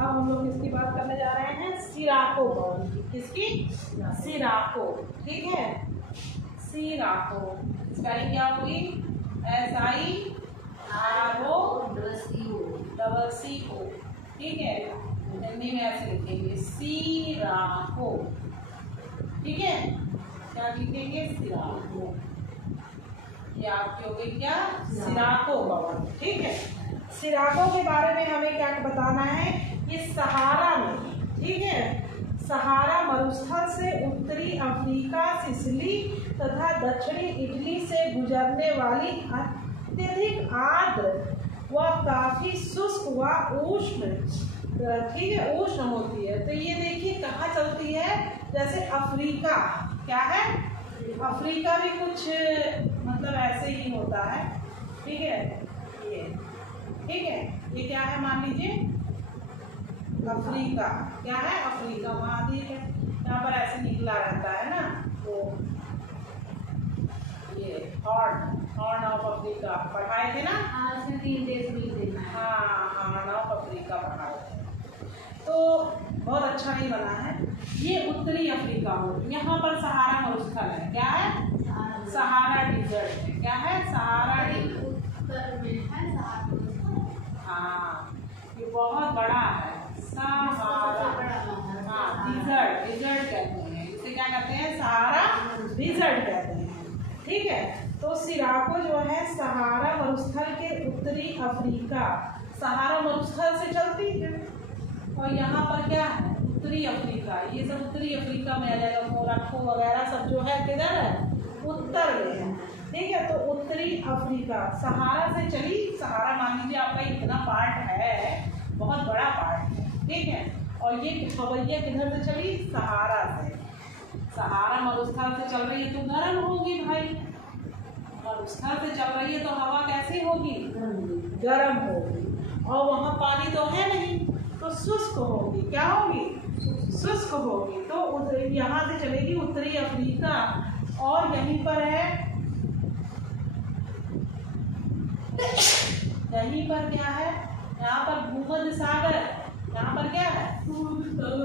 अब हम लोग इसकी बात करने जा रहे हैं सिराको भवन की। किसकी? सिराको। ठीक है, सिराको स्पेलिंग क्या होगी? SIRO ठीक है, हिंदी में ऐसे लिखेंगे सिराको। ठीक है, क्या लिखेंगे? सिराको। ये आपके हो गई क्या? सिराको भवन। ठीक है, सिराको के बारे में हमें क्या बताना है? ये सहारा में, ठीक है, सहारा मरुस्थल से उत्तरी अफ्रीका, सिसिली तथा दक्षिणी इटली से गुजरने वाली अत्यधिक आर्द्र व काफी शुष्क व उष्ण, ठीक है, उष्ण होती है। तो ये देखिए कहाँ चलती है? जैसे अफ्रीका, क्या है? अफ्रीका भी कुछ मतलब ऐसे ही होता है। ठीक है, ये ठीक है, ये क्या है? मान लीजिए अफ्रीका, क्या है? अफ्रीका महाद्वीप है। यहाँ पर ऐसे निकला रहता है ना, तो ये हॉर्न ऑफ अफ्रीका पढ़ाए थे ना? इसमें 3 देश मिलते हैं। हाँ, हॉर्न ऑफ अफ्रीका पढ़ाए थे। तो बहुत अच्छा नहीं बना है। ये उत्तरी अफ्रीका हो, यहाँ पर सहारा मरुस्थल है। क्या है? सहारा डिजर्ट है। क्या है? सहारा उत्तर में है सहारा। हाँ, ये बहुत बड़ा है सहारा। हाँ, डिजर्ट कहते हैं इसे। क्या कहते हैं? सहारा डिजर्ट कहते हैं। ठीक है, तो सिराको जो है सहारा मरुस्थल के उत्तरी अफ्रीका, सहारा मरुस्थल से चलती है। और यहाँ पर क्या है? उत्तरी अफ्रीका। ये सब उत्तरी अफ्रीका में आ जाएगा। मोरक्को वगैरह सब जो है किधर है? उत्तर में है। ठीक है, तो उत्तरी अफ्रीका सहारा से चली। सहारा मान लीजिए आपका इतना पार्ट है, बहुत बड़ा पार्ट है। ठीक है, और ये हवैया किधर से चली? सहारा से। सहारा मरुस्थल से चल रही है तो गर्म होगी भाई। मरुस्थल से चल रही है तो हवा कैसी होगी? गर्म होगी। और वहाँ पानी तो है नहीं, तो शुष्क होगी। क्या होगी? शुष्क होगी। तो यहाँ से चलेगी उत्तरी अफ्रीका, और यहीं पर है, यहीं पर क्या है? यहाँ पर भूमध्य सागर। यहाँ पर क्या है?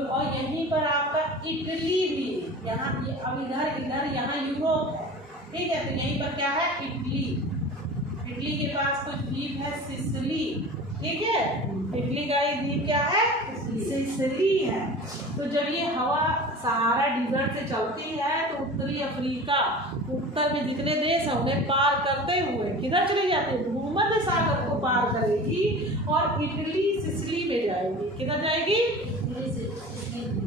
और यहीं पर आपका इटली भी। यहाँ अब इधर यहाँ यूरोप है। ठीक है, तो यहीं पर क्या है? इटली। इटली के पास कुछ द्वीप है, सिसिली। ठीक है, इटली का एक द्वीप क्या है? सिसिली है। तो जब ये हवा सहारा डिजर्ट से चलती है तो उत्तरी अफ्रीका, उत्तर में जितने देश हैं उन्हें पार करते हुए किधर चले जाते हैं? भूमध्य सागर को पार करेगी और इटली सिसिली में जाएगी। किधर जाएगी?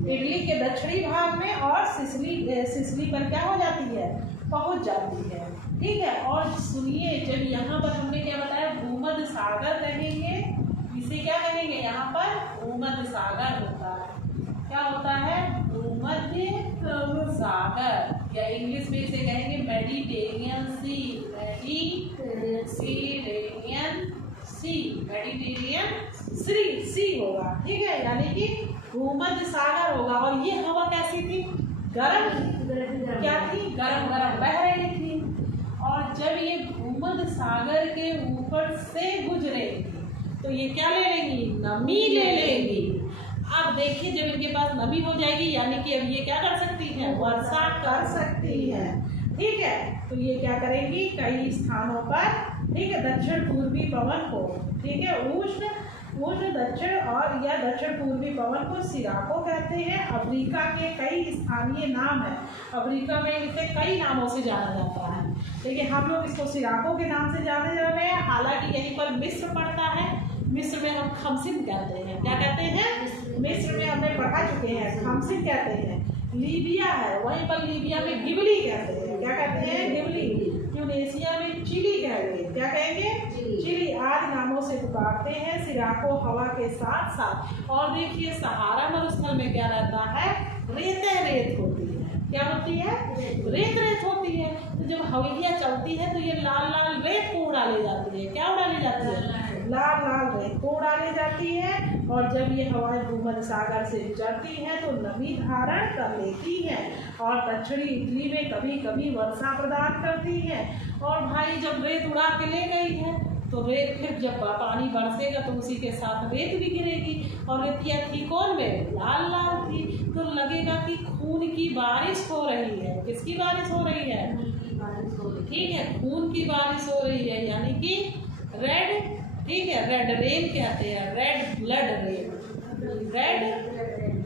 इटली के दक्षिणी भाग में, और सिसिली पर क्या हो जाती है? पहुंच जाती है। ठीक है, और सुनिए, जब यहाँ पर हमने क्या बताया? भूमध्य सागर कहेंगे। इसे क्या कहेंगे? यहाँ पर भूमध्य सागर होता है। क्या होता है? भूमध्य सागर, या इंग्लिश में इसे कहेंगे मेडिटेरियन सी। मेडिटेरियन सी होगा। ठीक है, यानी कि भूमध्य सागर होगा। और ये हवा कैसी थी? गर्म। क्या थी? गरम बह रही थी। और जब ये भूमध्य सागर के ऊपर से गुजरेगी तो ये क्या ले लेंगी? नमी ले लेंगी। अब देखिए, जब इनके पास नमी हो जाएगी, यानी कि अब ये क्या कर सकती है? वर्षा कर सकती है। ठीक है, तो ये क्या करेंगी? कई स्थानों पर, ठीक है, दक्षिण पूर्वी पवन को, ठीक है, उष्ण दक्षिण और या दक्षिण पूर्वी पवन को सिराको कहते हैं। अफ्रीका के कई स्थानीय नाम है। अफ्रीका में इसे कई नामों से जाना जाता है, लेकिन हम लोग इसको सिराको के नाम से जाने जा रहे हैं। हालांकि यहीं पर मिस्र पड़ता है। मिस्र में हम खमसिन कहते हैं। क्या कहते हैं? मिस्र में हमने पढ़ा चुके हैं, खमसिन कहते हैं। लीबिया है, वहीं पर लीबिया में गिबली कहते हैं। क्या कहते हैं? गिबली। ट्यूनेशिया में चिली कहेंगे। क्या कहेंगे? चिली आदि नामों से पुकारते हैं सिराको हवा के साथ साथ। और देखिए, सहारा मरुस्थल में क्या रहता है? रेत होती है। क्या होती है? रेत होती है। तो जब हवैया चलती है तो ये लाल रेत को उड़ा ले जाती है। क्या उड़ा ले जाती है? लाल रेत को उड़ा ले जाती है। और जब ये हवाएं भूमध्य सागर से गुजरती हैं तो नमी धारण कर लेती हैं और दक्षिणी इटली में कभी कभी वर्षा प्रदान करती है। और भाई, जब रेत उड़ा के ले गई है तो रेत फिर जब पानी बरसेगा तो उसी के साथ रेत भी गिरेगी, और रेतिया थी कौन में, लाल लाल थी। तो लगेगा कि खून की बारिश हो रही है। किसकी बारिश हो रही है, ठीक है, खून की बारिश हो रही है, यानी कि रेड, ठीक है, रेड रेन कहते हैं, रेड ब्लड रेन, रेड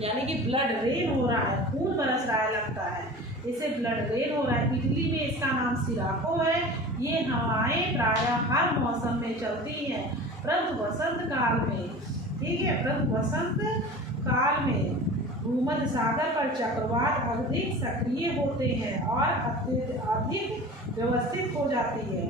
यानी कि ब्लड रेन हो रहा है, खून बरस रहा है, लगता है इसे ब्लड रेन हो रहा है। इटली में इसका नाम सिराको है। ये हवाएं प्रायः हर मौसम में चलती हैं, परंतु वसंत काल में, ठीक है, परंतु वसंत काल में भूमध्य सागर पर चक्रवात अधिक सक्रिय होते हैं और अधिक व्यवस्थित हो जाती है।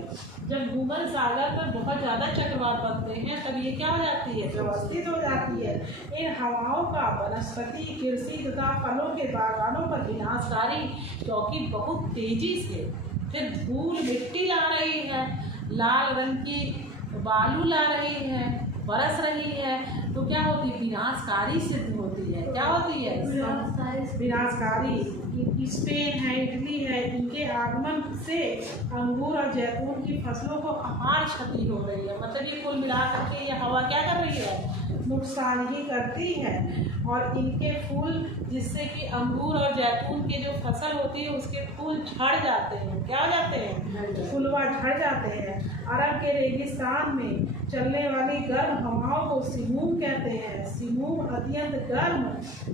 जब भूमध्य सागर पर बहुत ज़्यादा चक्रवात बनते हैं तब ये क्या हो जाती है, व्यवस्थित हो जाती है। इन हवाओं का वनस्पति, कृषि तथा फलों के बागानों पर विनाशकारी, क्योंकि बहुत तेजी से फिर धूल मिट्टी ला रही है, लाल रंग की बालू ला रही है, बरस रही है, तो क्या होती है, विनाशकारी सिद्ध होती है। क्या होती है, विनाशकारी। स्पेन है, इटली है, इनके आगमन से अंगूर और जैतून की फसलों को अपार क्षति हो रही है। मतलब ये कुल मिला करके ये हवा क्या कर रही है, नुकसान ही करती है। और इनके फूल, जिससे कि अंगूर और जैतून के जो फसल होती है उसके फूल झड़ जाते हैं। क्या हो जाते हैं, फूलवा झड़ जाते हैं। अरब के रेगिस्तान में चलने वाली गर्म हवाओं को सिमूम कहते हैं। सिमूम अत्यंत गर्म,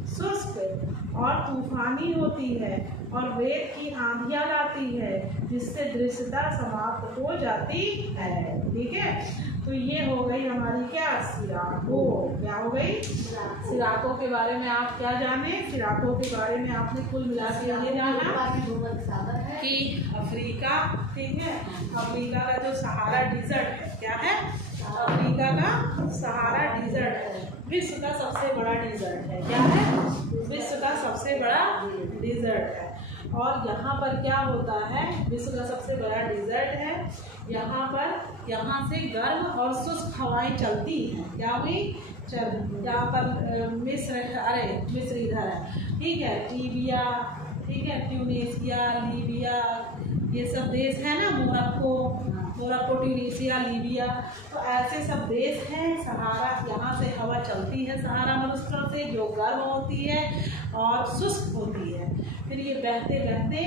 शुष्क और तूफानी होती है और रेत की आंधियां लाती है, जिससे दृश्यता समाप्त हो जाती है। ठीक है, तो ये हो गई हमारी क्या, सिराको। क्या हो गई, सिराको के बारे में आप क्या जाने, सिराको के बारे में आपने कुल मिला के ये जाना कि अफ्रीका, ठीक है, अफ्रीका का जो सहारा डिजर्ट है, क्या है, अफ्रीका का सहारा डिजर्ट विश्व का सबसे बड़ा डिजर्ट है। क्या है, विश्व का सबसे बड़ा डिजर्ट है। और यहाँ पर क्या होता है, विश्व का सबसे बड़ा डिजर्ट है। यहाँ पर, यहाँ से गर्म और शुष्क हवाएं चलती हैं। क्या हुई, चल, यहाँ पर मिस्र, अरे मिस्र इधर है, ठीक है, लीबिया, ठीक है, ट्यूनीसिया, लीबिया, ये सब देश है ना, मोरक्को, ट्यूनीसिया, लीबिया, तो ऐसे सब देश हैं। सहारा, यहाँ से हवा चलती है सहारा मरुस्थल से, जो गर्म होती है और शुष्क होती है। फिर ये बहते बहते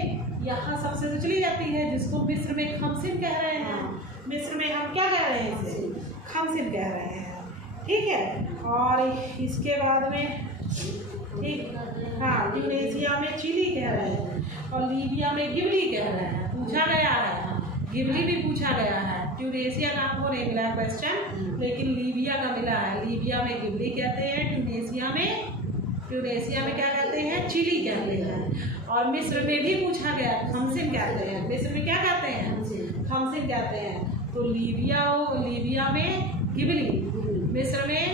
यहाँ सबसे तो चली जाती है, जिसको मिस्र में खमसिन कह रहे हैं। मिस्र में हम क्या कह रहे हैं, इसे खमसिन कह रहे हैं, ठीक है। और इसके बाद में, ठीक, हाँ, ट्यूनीसिया में चिली कह रहे हैं और लीबिया में गिबली कह रहे हैं। पूछा गया है, गिबली भी पूछा गया है। ट्यूनीसिया का आपको नहीं मिला है क्वेश्चन, लेकिन लीबिया का मिला है। लीबिया में गिबली कहते हैं, ट्यूनीसिया में क्या कहते हैं, चिली कहते हैं। और मिस्र में भी पूछा गया, खमसिन कहते हैं। मिस्र में क्या कहते हैं, खमसिन कहते हैं। तो लीबिया में गिबली, मिस्र में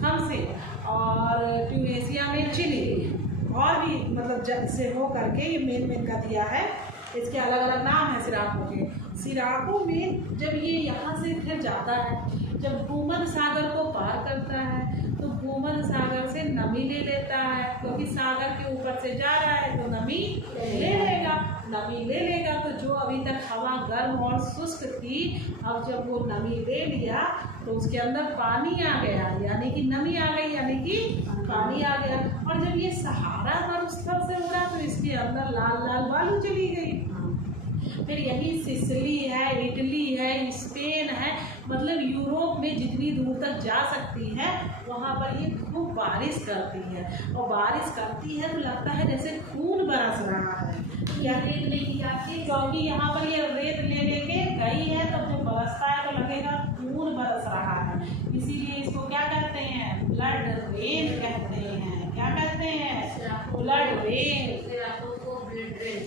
खमसिन और ट्यूनीसिया में चिली। और भी मतलब जब से हो करके ये मेन का दिया है, इसके अलग अलग नाम है सिराको के। सिराको में जब ये यहाँ से फिर जाता है, जब भूमध्य सागर को पार करता है तो भूमध्य सागर से नमी ले लेता है, क्योंकि सागर के ऊपर से जा रहा है तो नमी ले लेगा। नमी ले लेगा तो जो अभी तक हवा गर्म और शुष्क थी, अब जब वो नमी ले लिया तो उसके अंदर पानी आ गया, यानी कि नमी आ गई, यानी कि पानी आ गया। और जब ये सहारा मरुस्थल से उड़ा तो इसके अंदर लाल लाल बालू चली गई। फिर यही सिसिली है, इटली है, स्पेन है, मतलब यूरोप में जितनी दूर तक जा सकती है वहाँ पर ये खूब बारिश करती है। और बारिश करती है तो लगता है जैसे खून बरस रहा है। क्या रेत लेके जाती, क्योंकि यहाँ पर ये रेत ले लेके गई है, तो जब बरसता है तो लगेगा खून बरस रहा है। इसीलिए इसको क्या कहते हैं, ब्लड रेन कहते हैं। क्या कहते हैं, ब्लड रेन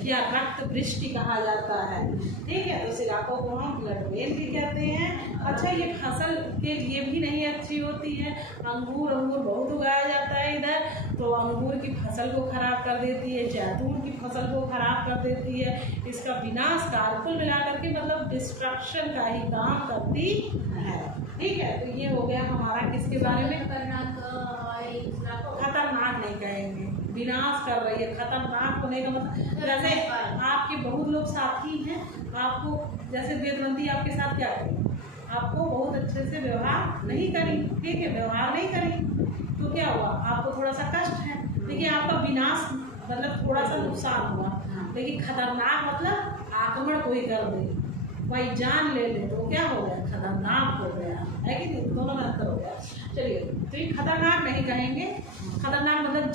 या रक्त वृष्टि कहा जाता है, ठीक है। तो सिराको को हम ब्लड रेन भी कहते हैं। अच्छा, ये फसल के लिए भी नहीं अच्छी होती है। अंगूर बहुत उगाया जाता है इधर, तो अंगूर की फसल को खराब कर देती है, जैतून की फसल को खराब कर देती है। इसका विनाश कुल मिला करके मतलब डिस्ट्रक्शन का ही काम करती है, ठीक है। तो ये हो गया हमारा किसके बारे में, खतरनाक नहीं कहेंगे, विनाश कर रही है। खतरनाक होने का मतलब, जैसे आपके बहुत लोग साथी हैं, आपको जैसे वेदवंती आपके साथ क्या करी, आपको बहुत अच्छे से व्यवहार नहीं करी, ठीक है, व्यवहार नहीं करी, तो क्या हुआ, आपको थोड़ा सा कष्ट है, लेकिन आपका विनाश मतलब थोड़ा सा नुकसान हुआ, लेकिन खतरनाक मतलब आक्रमण कोई कर दे, भाई जान ले ले, तो क्या हो गया, खतरनाक हो गया, है कि नहीं, दोनों में अंतर हो गया। चलिए, तो ये खतरनाक नहीं कहेंगे, खतरनाक मतलब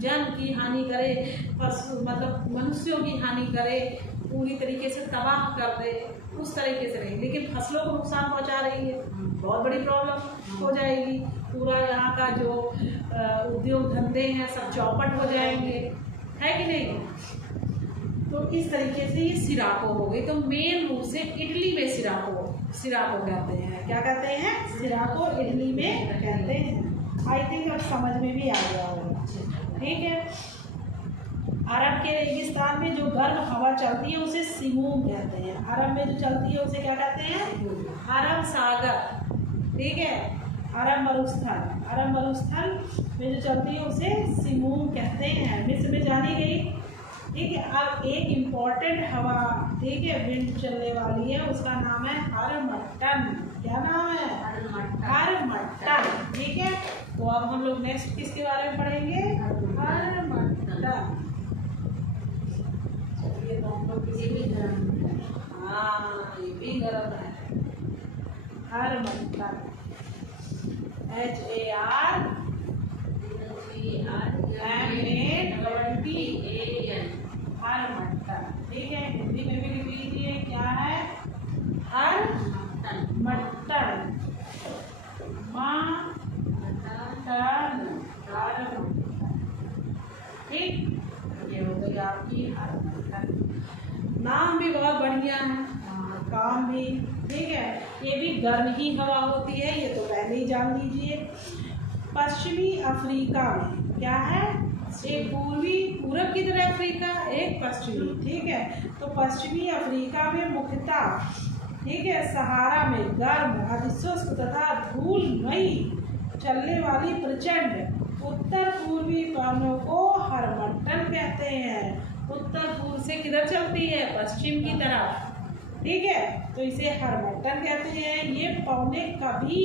जन की हानि करे, पशु मतलब मनुष्यों की हानि करे, पूरी तरीके से तबाह कर दे, उस तरीके से नहीं, लेकिन फसलों को नुकसान पहुंचा रही है, बहुत बड़ी प्रॉब्लम हो जाएगी, पूरा यहाँ का जो उद्योग धंधे हैं सब चौपट हो जाएंगे, है कि नहीं। तो इस तरीके से ये सिराको हो गई। तो मेन रूप से इटली में सिराको कहते हैं, क्या कहते हैं, सिराको इटली में कहते हैं। आई थिंक अब समझ में भी आ गया होगा, ठीक है। अरब के रेगिस्तान में जो गर्म हवा चलती है उसे सिमूम कहते हैं, अरब में जो चलती है उसे क्या कहते हैं, अरब सागर, ठीक है, अरब मरुस्थल में जो चलती है उसे सिमूम कहते हैं, मिस्र में जानी गई, ठीक है। अब एक इम्पोर्टेंट हवा, ठीक है, विंड चलने वाली है, उसका नाम है हरमट्टन, क्या नाम है, हरमट्टन, ठीक है। तो अब हम लोग नेक्स्ट किसके बारे में पढ़ेंगे, हरमट्टन। ये तो हम लोग किसी भी गर्म है, हाँ ये भी गर्म है, हरमट्टन, हरमट्टन, ठीक है। हिंदी में भी लिख लीजिए, क्या है, हरमट्टन, ठीक, ये हो गई आपकी हरमट्टन। नाम भी बहुत बढ़िया है, काम भी, ठीक है। ये भी गर्म ही हवा होती है, ये तो पहले ही जान लीजिए। पश्चिमी अफ्रीका में क्या है, एक पूरब की तरह अफ्रीका, एक पश्चिमी, ठीक है। तो पश्चिमी अफ्रीका में मुख्यतः, ठीक है, सहारा में गर्म अधिशुष्क तथा धूलमयी चलने वाली प्रचंड उत्तर पूर्वी पवनों को हरमट्टन कहते हैं। उत्तर पूर्व से किधर चलती है, पश्चिम की तरफ, ठीक है, तो इसे हरमट्टन कहते हैं। ये पवनें कभी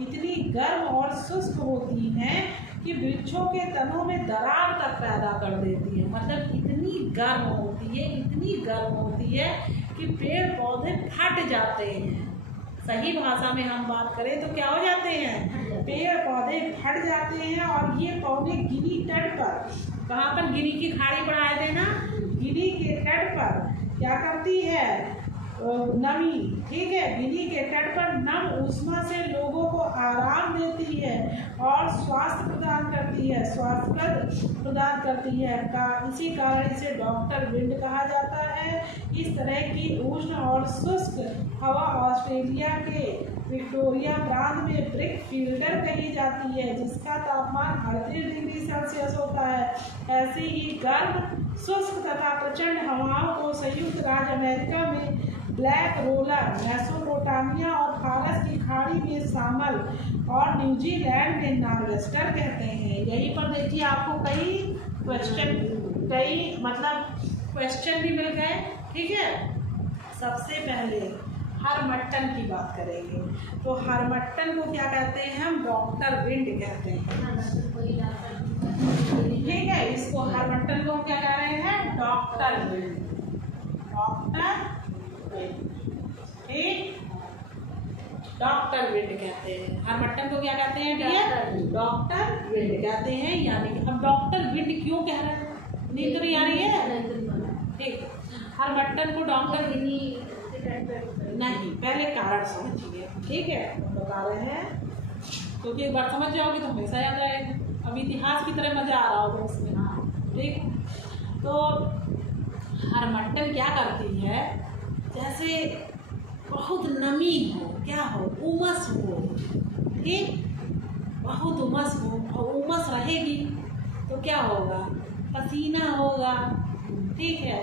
इतनी गर्म और शुष्क होती हैं कि वृक्षों के तनों में दरार तक पैदा कर देती है, मतलब इतनी गर्म होती है कि पेड़ पौधे फट जाते हैं। सही भाषा में हम बात करें तो क्या हो जाते हैं, पेड़ पौधे फट जाते हैं। और ये पौधे गिनी तट पर, कहाँ पर, गिनी की खाड़ी बढ़ाए देना, गिनी के तट पर क्या करती है, नमी, ठीक है, गिनी के तट पर नम ऊष्मा से लोगों को आराम देती है और स्वास्थ्य प्रदान करती है, स्वास्थ्यप्रद प्रदान करती है। इसी कारण इसे डॉक्टर विंड कहा जाता है। इस तरह की उष्ण और शुष्क हवा ऑस्ट्रेलिया के विक्टोरिया प्रांत में ब्रिक फील्डर कही जाती है, जिसका तापमान 38 डिग्री सेल्सियस होता है। ऐसे ही गर्म, शुष्क तथा प्रचंड हवाओं को संयुक्त राज्य अमेरिका में ब्लैक रोलर, मेसोपोटामिया और फारस की खाड़ी में शामल और न्यूजीलैंड में नार्गेस्टर कहते हैं। यहीं पर देखिए आपको कई क्वेश्चन भी मिल गए, ठीक है। सबसे पहले हरमट्टन की बात करेंगे, तो हरमट्टन को क्या कहते हैं हम, डॉक्टर विंड कहते हैं, ठीक है। इसको हरमट्टन को क्या कह रहे हैं, डॉक्टर विंड, ठीक, डॉक्टर विंड कहते हैं। हरमट्टन को क्या कहते हैं, डॉक्टर विंड कहते हैं। यानी कि अब डॉक्टर विंड क्यों कह रहे हैं, नींद तो नहीं आ रही है, ठीक। हरमट्टन को डॉक्टर नहीं, पहले कारण समझिए, ठीक है, बता रहे हैं, क्योंकि एक बार समझ जाओगे तो हमेशा याद रहेगा। अब इतिहास की तरह मजा आ रहा होगा इसमें, ठीक। तो हरमट्टन क्या करती है, जैसे बहुत नमी हो, क्या हो, उमस हो, ठीक, बहुत उमस हो, और उमस रहेगी तो क्या होगा, पसीना होगा, ठीक है,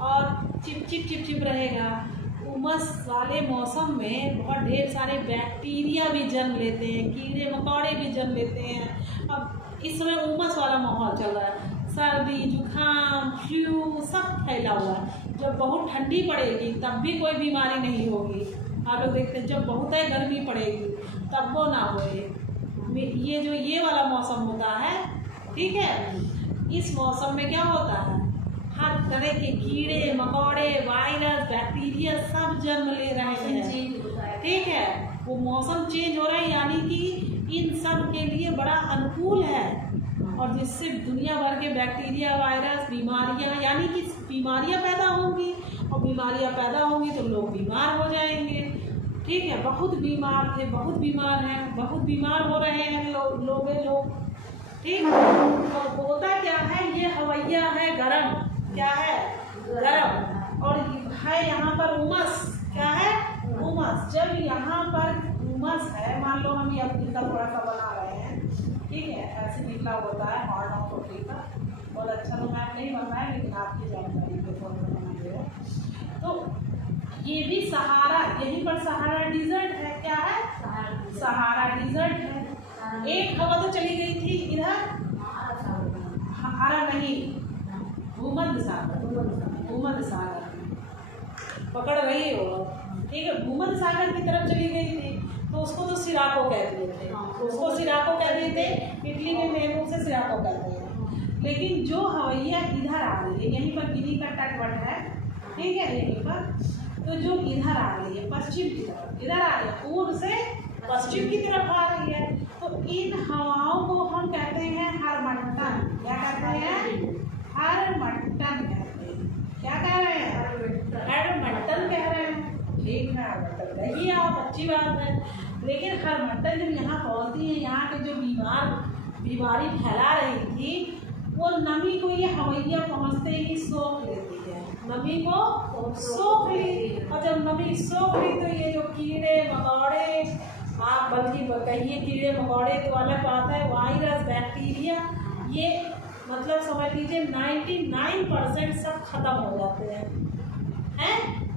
और चिप रहेगा। उमस वाले मौसम में बहुत ढेर सारे बैक्टीरिया भी जन्म लेते हैं, कीड़े मकोड़े भी जन्म लेते हैं। अब इस समय उमस वाला माहौल चल रहा है, सर्दी जुकाम फ्लू सब फैला हुआ है। जब बहुत ठंडी पड़ेगी तब भी कोई बीमारी नहीं होगी। आप लोग देखते हैं जब बहुत है गर्मी पड़ेगी तब वो ना होए। ये वाला मौसम होता है, ठीक है। इस मौसम में क्या होता है, हर तरह के कीड़े मकोड़े वायरस बैक्टीरिया सब जन्म ले रहे हैं, ठीक है। वो मौसम चेंज हो रहा है यानी कि इन सब के लिए बड़ा अनुकूल है, और जिससे दुनिया भर के बैक्टीरिया वायरस बीमारियां यानी कि बीमारियां पैदा होंगी, और बीमारियां पैदा होंगी तो लोग बीमार हो जाएंगे, ठीक है। बहुत बीमार थे, बहुत बीमार हैं, बहुत बीमार हो रहे हैं लोग, ठीक। तो होता क्या है, ये हवैया है गरम, क्या है गरम, और है यहाँ पर उमस, क्या है उमस। जब यहाँ पर उमस है, मान लो हम ये अपनी का थोड़ा सा बना रहे हैं, ठीक है, ऐसे निकला होता है हॉर्न ऑफ अफ्रीका, बहुत अच्छा तो मैप नहीं बनना है लेकिन आपकी जानकारी के तौर पर बना दिया। तो ये भी सहारा, यहीं पर सहारा डिजर्ट है, क्या है सहारा डिजर्ट है। एक हवा तो चली गई थी इधर, सहारा नहीं भूमध्य सागर पकड़ रही हो, ठीक है। भूमध्य सागर की तरफ चली गई थी तो उसको तो सिराको कह दिए थे, उसको सिराको कह दिए थे, इटली में मेन रूप से सिराको कहते हैं। लेकिन जो हवैया इधर आ रही है, यहीं पर गिनी का तटवर्ट है, ठीक है, यहीं पर, तो जो इधर आ रही है पश्चिम की तरफ, इधर आ रही है पूर्व से पश्चिम की तरफ आ रही है, तो इन हवाओं को हम कहते हैं हरमट्टन। क्या कहते हैं, हरमट्टन कहते हैं। क्या कह रहे हैं, हरमट्टन कह रहे हैं, ठीक है। हरमट्टन कहिए आप, अच्छी बात है। लेकिन हरमट्टन जब यहाँ पहुँचती है, यहाँ के जो बीमारी फैला रही थी, वो नमी को ये हवैया पहुँचते ही सोख लेती है, नमी को सोख ली, और जब नमी सोख ली तो ये जो कीड़े मकोड़े, आप बल्कि कहिए कीड़े मकोड़े तो अलग बात है, वायरस बैक्टीरिया, ये मतलब समझ लीजिए 99% सब खत्म हो जाते हैं।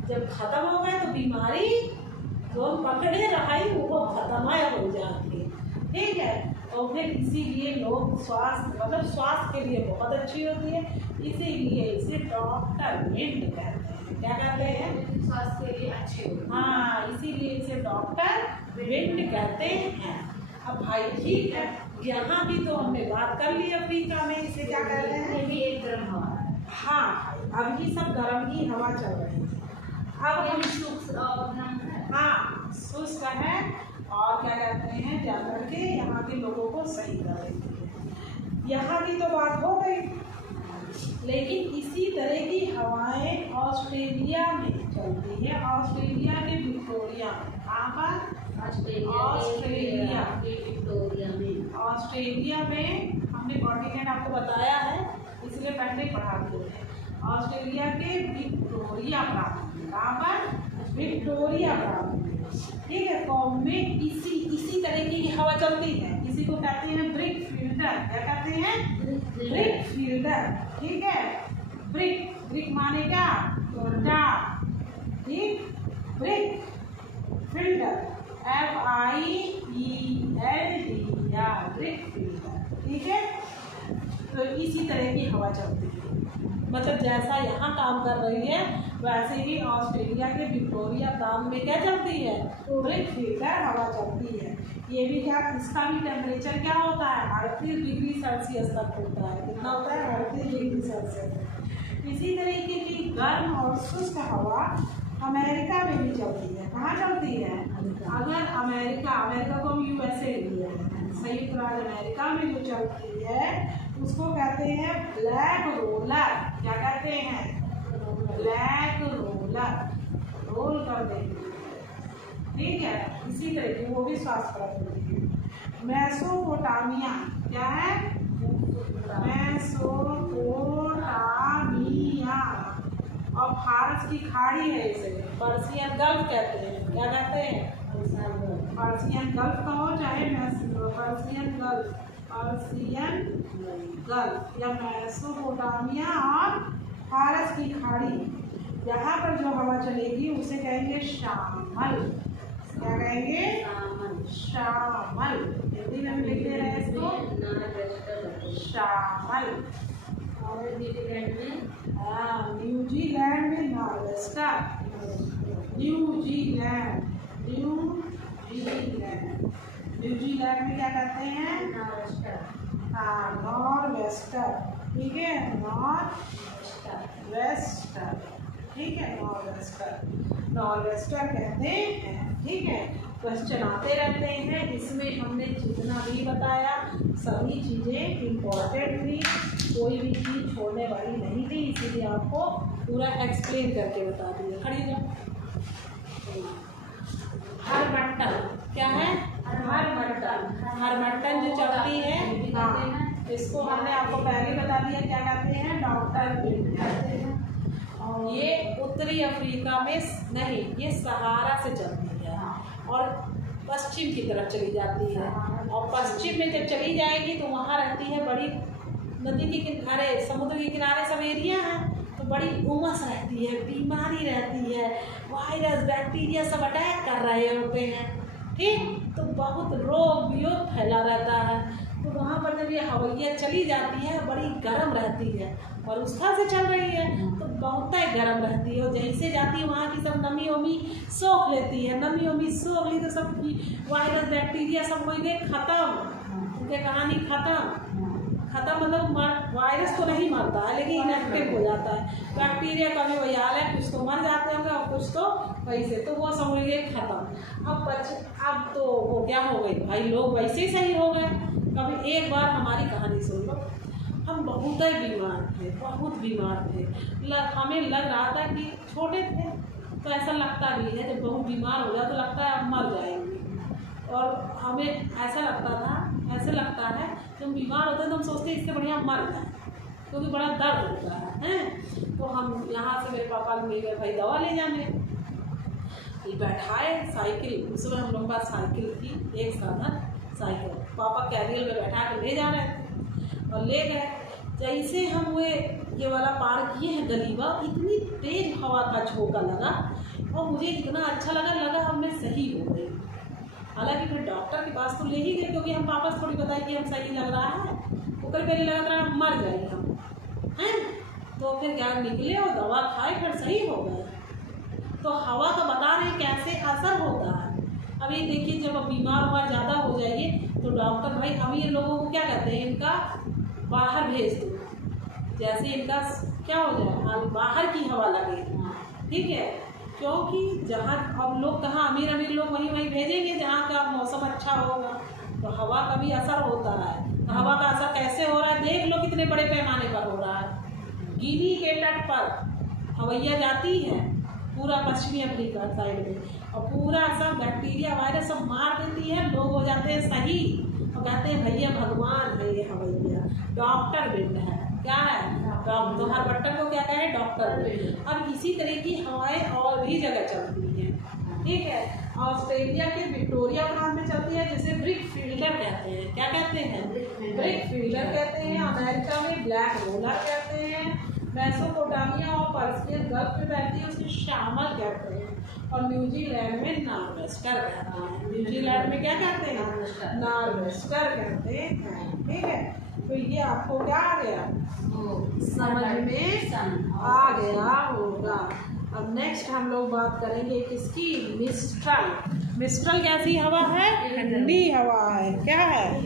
जब खत्म हो गए तो बीमारी जो पकड़े रही वो खत्म हो जाती है, ठीक है। और फिर इसीलिए लोग स्वास्थ्य के लिए बहुत अच्छी होती है, इसीलिए इसे डॉक्टर मिंट कहते हैं। क्या कहते हैं, स्वास्थ्य के लिए अच्छे होते हैं, हाँ, इसीलिए इसे डॉक्टर मिंट कहते हैं। अब भाई ठीक है, यहाँ भी तो हमने बात कर ली, अफ्रीका में इसे क्या कहते हैं, ये भी एक गर्म हवा है। हाँ, अब ये सब गर्म ही हवा चल रही है। अब हम शुष्क है, और क्या कहते हैं, जाकर के यहाँ के लोगों को सही कर देती है। यहाँ की तो बात हो गई, लेकिन इसी तरह की हवाएं ऑस्ट्रेलिया में चलती है, ऑस्ट्रेलिया के विक्टोरिया में। कहाँ पर, ऑस्ट्रेलिया में हमने कॉन्टिनेंट आपको बताया है, इसलिए पहले ही पढ़ा दिए हैं। ऑस्ट्रेलिया के विक्टोरिया प्रांत में, कहाँ पर, विक्टोरिया प्रांत में, ठीक है। कौम में इसी तरह की हवा चलती है, इसी को कहते हैं ब्रिक फिल्टर। क्या कहते हैं, ब्रिक फिल्टर, ठीक है। ब्रिक माने क्या, टोटा, ठीक, brick filter FIELD, brick filter, ठीक है। तो इसी तरह की हवा चलती है, मतलब जैसा यहाँ काम कर रही है वैसे ही ऑस्ट्रेलिया के विक्टोरिया प्रांत में क्या चलती है, ब्रिक फिल्टर हवा चलती है। ये भी क्या, इसका भी टेम्परेचर क्या होता है, 38 डिग्री सेल्सियस तक होता है। कितना होता है, 38 डिग्री सेल्सियस। इसी तरीके की गर्म और शुष्क हवा अमेरिका में भी चलती है। कहाँ चलती है, अगर अमेरिका को हम USA लिया है, संयुक्त राज्य अमेरिका में जो चलती है उसको कहते हैं ब्लैक रोलर। क्या कहते हैं, ब्लैक रोलर, रोल कर देंगे, ठीक है। इसी तरह की वो भी स्वास्थ्यप्रद होती है। मेसोपोटामिया, क्या है, मेसोपोटामिया, और फारस की खाड़ी है, इसे पर्शियन गल्फ कहते हैं। क्या कहते हैं, पर्शियन गल्फ कहो चाहे पर्शियन गल्फ या मेसोपोटामिया और फारस की खाड़ी, यहाँ पर जो हवा चलेगी उसे कहेंगे शामल। क्या कहेंगे, शामल। हिंदी में लिखते रहे इसको, शामल, न्यूजीलैंड में न्यूजीलैंड में नॉर्वेस्टर। न्यूजीलैंड में क्या कहते हैं? नॉर्वेस्टर। ठीक है, नॉर्वेस्टर। ठीक है, नॉर्वेस्टर कहते हैं। ठीक है, क्वेश्चन आते रहते हैं। इसमें हमने जितना भी बताया सभी चीज़ें इम्पोर्टेंट थी, कोई भी चीज़ छोड़ने वाली नहीं थी, इसीलिए आपको पूरा एक्सप्लेन करके बता दिया। खड़ी जाओ। हरमट्टन क्या है? हरमट्टन जो चलती है, इसको हमने आपको पहले बता दिया क्या कहते हैं? डॉक्टर कहते हैं। और ये उत्तरी अफ्रीका में नहीं, ये सहारा से चलती है और पश्चिम की तरफ चली जाती है। और पश्चिम में जब चली जाएगी तो वहाँ रहती है बड़ी नदी के किनारे, समुद्र के किनारे सब एरिया है, तो बड़ी उमस रहती है, बीमारी रहती है, वायरस बैक्टीरिया सब अटैक कर रहे होते हैं। ठीक, तो बहुत रोग फैला रहता है। तो वहाँ पर जब ये हवैया चली जाती है बड़ी गर्म रहती है और उसका से चल रही है तो बहुत ही गर्म रहती है। और जैसे जाती है वहाँ की सब नमी वमी सोख लेती है, नमी वमी सोख ली तो सब वायरस बैक्टीरिया सब हो गए खत्म। उनके कहानी खत्म मतलब वायरस तो नहीं मरता है लेकिन इनएक्टिव हो जाता है। बैक्टीरिया का भी वही हाल है, कुछ तो मर जाते होंगे और कुछ तो वैसे, तो वो समझ गए खत्म। अब तो वो क्या हो गई भाई, लोग वैसे ही सही हो गए। कभी एक बार हमारी कहानी सुन लो। हम बहुत ही बीमार थे, हमें लग रहा था कि छोटे थे तो ऐसा लगता भी है जब बहुत बीमार हो जाए तो लगता है अब मर जाएंगे। और हमें ऐसा लगता है जब बीमार होते हैं तो हम सोचते हैं इससे बढ़िया मर जाए, क्योंकि बड़ा दर्द होता है। तो हम यहाँ से मेरे पापा ले गए भाई दवा ले जाने, बैठाए साइकिल, उस समय हम लोग के पास साइकिल थी, एक साधन साइकिल, पापा कैरियर में बैठा कर ले जा रहे थे और ले गए। जैसे हम ये वाला पार किए हैं गलीवा, इतनी तेज हवा का झोंका लगा और मुझे इतना अच्छा लगा अब मैं सही हो गई। हालांकि फिर डॉक्टर के पास तो ले ही गए, क्योंकि हम पापा से थोड़ी बताए कि हम सही लग रहा है, वो कल पहले लगा था मर जाएंगे हम हैं। तो फिर क्या निकले और दवा खाए फिर सही हो गए। तो हवा का बता रहे कैसे असर होता है। अभी देखिए जब बीमार ज़्यादा हो जाइए तो डॉक्टर भाई अभी ये लोगों को क्या कहते हैं, इनका बाहर भेज दो, जैसे इनका क्या हो जाए बाहर की हवा लगे। ठीक है, क्योंकि जहाँ अब लोग कहाँ अमीर लोग वहीं भेजेंगे जहाँ का मौसम अच्छा होगा। तो हवा का भी असर होता है। तो हवा का असर कैसे हो रहा है देख लो, कितने बड़े पैमाने पर हो रहा है। गिनी के तट पर हवैया जाती है पूरा पश्चिमी अफ्रीका साइड में और पूरा सब बैक्टीरिया वायरस सब मार देती है, लोग हो जाते हैं सही और कहते हैं भैया भगवान है ये हवैया, डॉक्टर बिंड है। क्या है? तो हरमट्टन को क्या कहे? Doctor bind. अब इसी तरह की हवाएं और भी जगह चलती हैं। ठीक है, ऑस्ट्रेलिया के विक्टोरिया प्रांत में चलती है जिसे ब्रिक फील्डर कहते हैं। क्या कहते हैं? ब्रिक फील्डर कहते हैं। अमेरिका में ब्लैक रोलर कहते हैं। मेसोपोटामिया और पर्शियन गल्फ में रहती है उसे शामल कहते हैं। और न्यूजीलैंड में नॉर्वेस्टर कहते हैं। न्यूजीलैंड में क्या कहते हैं? नॉर्वेस्टर कहते हैं। ठीक है, तो ये आपको क्या आ गया, समझ में आ गया होगा। अब नेक्स्ट हम लोग बात करेंगे किसकी? मिस्ट्रल। मिस्ट्रल कैसी हवा है? ठंडी हवा है। क्या है?